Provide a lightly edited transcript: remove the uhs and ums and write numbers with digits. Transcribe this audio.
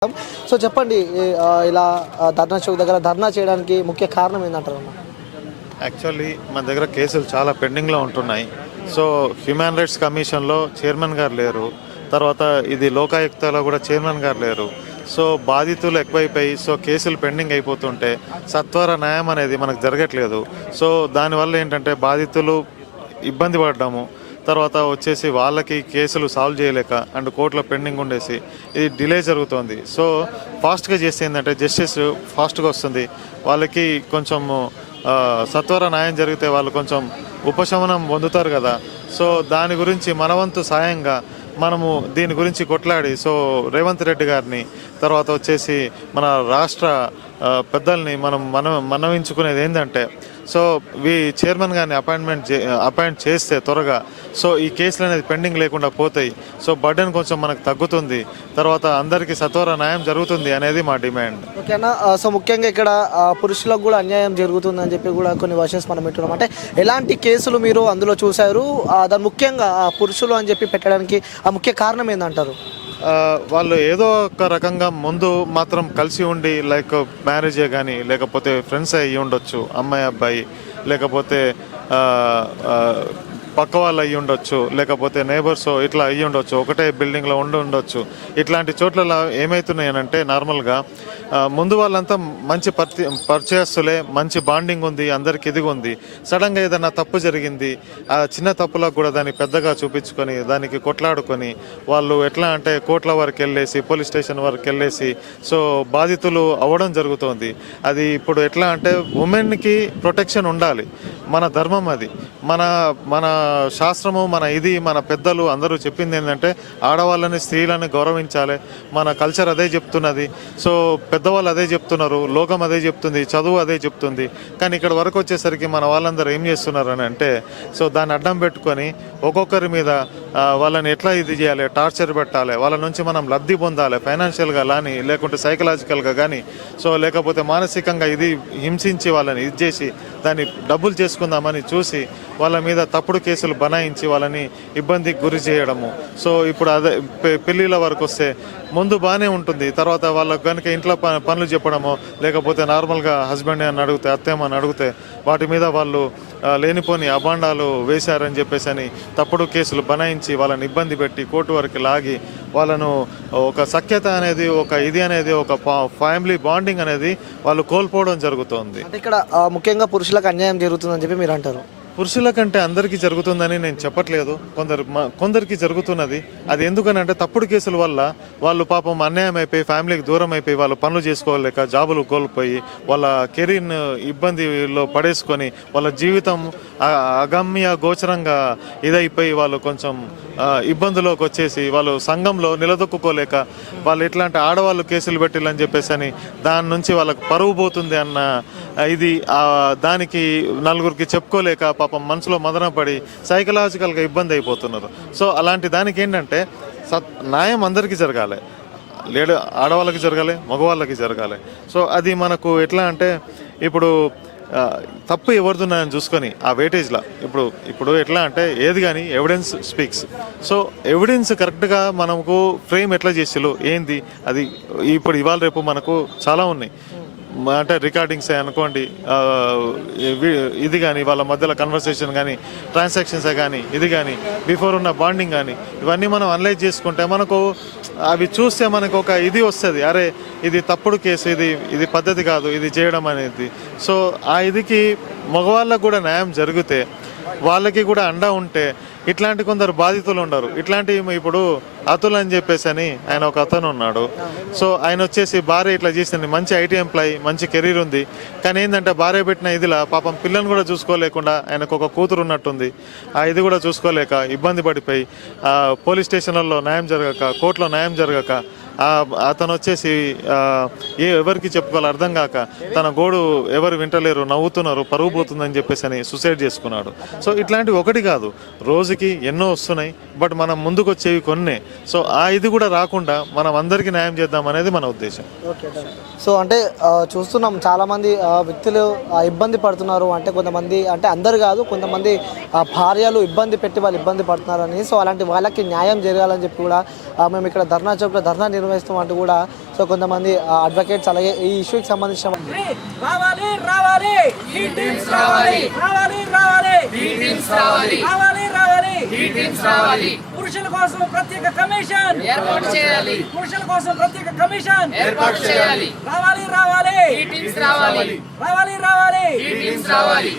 So చెప్పండి ఇలా ధర్నా చౌక్ దగ్గర ధర్నా చేయడానికి ముఖ్య కారణం ఏంటంటారు? యాక్చువల్లీ మన దగ్గర కేసులు చాలా పెండింగ్లో ఉంటున్నాయి. సో హ్యూమన్ రైట్స్ కమిషన్లో చైర్మన్ గారు లేరు, తర్వాత ఇది లోకాయుక్తలో కూడా చైర్మన్ గారు లేరు. సో బాధితులు ఎక్కువైపోయి సో కేసులు పెండింగ్ అయిపోతుంటే సత్వర న్యాయం అనేది మనకు జరగట్లేదు. సో దానివల్ల ఏంటంటే బాధితులు ఇబ్బంది పడ్డాము, తర్వాత వచ్చేసి వాళ్ళకి కేసులు సాల్వ్ చేయలేక అండ్ కోర్టులో పెండింగ్ ఉండేసి ఇది డిలే జరుగుతుంది. సో ఫాస్ట్గా చేస్తే ఏంటంటే జస్టిస్ ఫాస్ట్గా వస్తుంది, వాళ్ళకి కొంచెం సత్వర న్యాయం జరిగితే వాళ్ళు కొంచెం ఉపశమనం పొందుతారు కదా. సో దాని గురించి మనవంతు సాయంగా మనము దీని గురించి కొట్లాడి సో రేవంత్ రెడ్డి గారిని తర్వాత వచ్చేసి మన రాష్ట్ర పెద్దల్ని మనం మనవించుకునేది ఏంటంటే సో చైర్మన్ గారిని అపాయింట్ చేస్తే త్వరగా సో ఈ కేసులు అనేది పెండింగ్ లేకుండా పోతాయి. సో బర్డెన్ కొంచెం మనకు తగ్గుతుంది, తర్వాత అందరికీ సత్వర న్యాయం జరుగుతుంది అనేది మా డిమాండ్. ఓకేనా? సో ముఖ్యంగా ఇక్కడ పురుషులకు కూడా అన్యాయం జరుగుతుందని చెప్పి కూడా కొన్ని వర్షన్స్ మనం వింటున్నాం. అంటే ఎలాంటి కేసులు మీరు అందులో చూశారు? దాని ముఖ్యంగా పురుషులు అని చెప్పి పెట్టడానికి ఆ ముఖ్య కారణం ఏంటంటారు? వాళ్ళు ఏదో ఒక రకంగా ముందు మాత్రం కలిసి ఉండి లైక్ మ్యారేజే కానీ లేకపోతే ఫ్రెండ్స్ అయ్యి ఉండొచ్చు, అమ్మాయి అబ్బాయి, లేకపోతే పక్క వాళ్ళు అయ్యి ఉండొచ్చు, లేకపోతే నేబర్స్ ఇట్లా అయ్యి ఉండొచ్చు, ఒకటే బిల్డింగ్లో ఉండొచ్చు. ఇట్లాంటి చోట్ల ఏమవుతున్నాయనంటే నార్మల్గా ముందు వాళ్ళంతా మంచి పరిచయస్తులే, మంచి బాండింగ్ ఉంది, అందరికి ఇదిగా ఉంది. సడన్గా ఏదైనా తప్పు జరిగింది, ఆ చిన్న తప్పులకు కూడా దాన్ని పెద్దగా చూపించుకొని దానికి కొట్లాడుకొని వాళ్ళు ఎట్లా అంటే కోర్టుల వరకు వెళ్ళేసి పోలీస్ స్టేషన్ వరకు వెళ్ళేసి సో బాధితులు అవ్వడం జరుగుతుంది. అది ఇప్పుడు ఎట్లా అంటే ఉమెన్కి ప్రొటెక్షన్ ఉండాలి, మన ధర్మం అది, మన శాస్త్రము, మన పెద్దలు అందరూ చెప్పింది ఏంటంటే ఆడవాళ్ళని స్త్రీలని గౌరవించాలి. మన కల్చర్ అదే చెప్తున్నది. సో పెద్దవాళ్ళు అదే చెప్తున్నారు, లోకం అదే చెప్తుంది, చదువు అదే చెప్తుంది. కానీ ఇక్కడ వరకు వచ్చేసరికి మన వాళ్ళందరూ ఏం చేస్తున్నారు అని అంటే సో దాన్ని అడ్డం పెట్టుకొని ఒక్కొక్కరి మీద వాళ్ళని ఎట్లా ఇది చేయాలి, టార్చర్ పెట్టాలి, వాళ్ళ నుంచి మనం లబ్ధి పొందాలి, ఫైనాన్షియల్గా కానీ లేకుంటే సైకలాజికల్గా కానీ సో లేకపోతే మానసికంగా ఇది హింసించి వాళ్ళని ఇది చేసి దాన్ని డబ్బులు చేసుకుందామని చూసి వాళ్ళ మీద తప్పుడు కేసులు బనాయించి వాళ్ళని ఇబ్బందికి గురి చేయడము. సో ఇప్పుడు అదే పెళ్ళిళ్ళ వరకు వస్తే ముందు బాగానే ఉంటుంది, తర్వాత వాళ్ళకు కనుక ఇంట్లో పనులు చెప్పడమో లేకపోతే నార్మల్గా హస్బెండ్ అని అడిగితే అత్తేమని అడిగితే వాటి మీద వాళ్ళు లేనిపోని అభాండాలు వేశారని చెప్పేసి అని తప్పుడు కేసులు బనాయించి వాళ్ళని ఇబ్బంది పెట్టి కోర్టు వరకు లాగి వాళ్ళను ఒక సఖ్యత అనేది ఒక ఫ్యామిలీ బాండింగ్ అనేది వాళ్ళు కోల్పోవడం జరుగుతుంది. ఇక్కడ ముఖ్యంగా పురుషులకు అన్యాయం జరుగుతుందని చెప్పి మీరు అంటారు? పురుషుల కంటే అందరికీ జరుగుతుందని నేను చెప్పట్లేదు, కొందరికి జరుగుతున్నది. అది ఎందుకనంటే తప్పుడు కేసుల వల్ల వాళ్ళు పాపం అన్యాయం అయిపోయి ఫ్యామిలీకి దూరం అయిపోయి వాళ్ళు పనులు చేసుకోలేక జాబులు కోల్పోయి వాళ్ళ కెరీర్ను ఇబ్బందిలో పడేసుకొని వాళ్ళ జీవితం అగమ్య గోచరంగా ఇదైపోయి వాళ్ళు కొంచెం ఇబ్బందులోకి వచ్చేసి వాళ్ళు సంఘంలో నిలదొక్కుకోలేక వాళ్ళు ఎట్లా అంటే ఆడవాళ్ళు కేసులు పెట్టిల్లని చెప్పేసి అని దాని నుంచి వాళ్ళకి పరువు పోతుంది అన్న ఇది దానికి నలుగురికి చెప్పుకోలేక పాపం మనసులో మదన పడి సైకలాజికల్గా ఇబ్బంది అయిపోతున్నారు. సో అలాంటి దానికి ఏంటంటే న్యాయం అందరికీ జరగాలి, ఆడవాళ్ళకి జరగాలి, మగవాళ్ళకి జరగాలి. సో అది మనకు ఎట్లా అంటే ఇప్పుడు తప్పు ఎవరిదున్నాయని చూసుకొని ఆ వెయిటేజ్లా ఇప్పుడు ఎట్లా అంటే ఏది కానీ ఎవిడెన్స్ స్పీక్స్. సో ఎవిడెన్స్ కరెక్ట్గా మనకు ఫ్రేమ్ ఎట్లా చేసిలో ఏంది అది ఇప్పుడు ఇవాళ రేపు మనకు చాలా ఉన్నాయి. అంటే రికార్డింగ్స్ అనుకోండి, ఇది కానీ వాళ్ళ మధ్యలో కన్వర్సేషన్ కానీ ట్రాన్సాక్షన్స్ కానీ ఇది కానీ బిఫోర్ ఉన్న బాండింగ్ కానీ ఇవన్నీ మనం అనలైజ్ చేసుకుంటే మనకు అవి చూస్తే మనకు ఒక ఇది వస్తుంది, అరే ఇది తప్పుడు కేసు, ఇది పద్ధతి కాదు ఇది చేయడం అనేది. సో ఆ ఇదికి మగవాళ్ళకు కూడా న్యాయం జరిగితే వాళ్ళకి కూడా అండా ఉంటే ఇట్లాంటి కొందరు బాధితులు ఉండరు. ఇట్లాంటి ఇప్పుడు అతుల్ అని చెప్పేసి అని ఆయన ఒక అతను ఉన్నాడు. సో ఆయన వచ్చేసి భార్య ఇట్లా చేసింది, మంచి ఐటీ ఎంప్లాయీ, మంచి కెరీర్ ఉంది. కానీ ఏంటంటే భార్య పెట్టిన ఇదిలా పాపం పిల్లని కూడా చూసుకోలేకుండా ఆయనకు ఒక కూతురు ఉన్నట్టుంది, ఆ ఇది కూడా చూసుకోలేక ఇబ్బంది పడిపోయి పోలీస్ స్టేషన్లలో న్యాయం జరగక కోర్టులో న్యాయం జరగక అతను వచ్చేసి ఎవరికి చెప్పుకోవాలి అర్థం కాక తన గోడు ఎవరు వింటలేరు, నవ్వుతున్నారు, పరుగు పోతుందని చెప్పేసి అని సూసైడ్ చేసుకున్నాడు. సో ఇట్లాంటివి ఒకటి కాదు, రోజుకి ఎన్నో వస్తున్నాయి. బట్ మనం ముందుకు వచ్చేవి కొన్నే. సో ఆ ఇది కూడా రాకుండా మనం అందరికీ న్యాయం చేద్దాం అనేది మన ఉద్దేశం. సో అంటే చూస్తున్నాం చాలామంది వ్యక్తులు ఇబ్బంది పడుతున్నారు. అంటే కొంతమంది, అంటే అందరు కాదు, కొంతమంది భార్యలు ఇబ్బంది పెట్టి వాళ్ళు ఇబ్బంది పడుతున్నారని. సో అలాంటి వాళ్ళకి న్యాయం జరగాలని చెప్పి కూడా మేము ఇక్కడ ధర్నా చౌక్లో ధర్నా నిర్వహిస్తాం అంటూ కూడా సో కొంతమంది అడ్వకేట్స్ అలాగే ఈ ఇష్యూకి సంబంధించిన రావాలి రావాలి ఈ టీమ్స్ రావాలి రావాలి రావాలి ఈ టీమ్స్ రావాలి రావాలి రావాలి ఈ టీమ్స్ రావాలి పురుషుల కోసం ప్రత్యేక కమిషన్ ఏర్పాటు చేయాలి పురుషుల కోసం ప్రత్యేక కమిషన్ ఏర్పాటు చేయాలి రావాలి రావాలి ఈ టీమ్స్ రావాలి రావాలి రావాలి ఈ టీమ్స్ రావాలి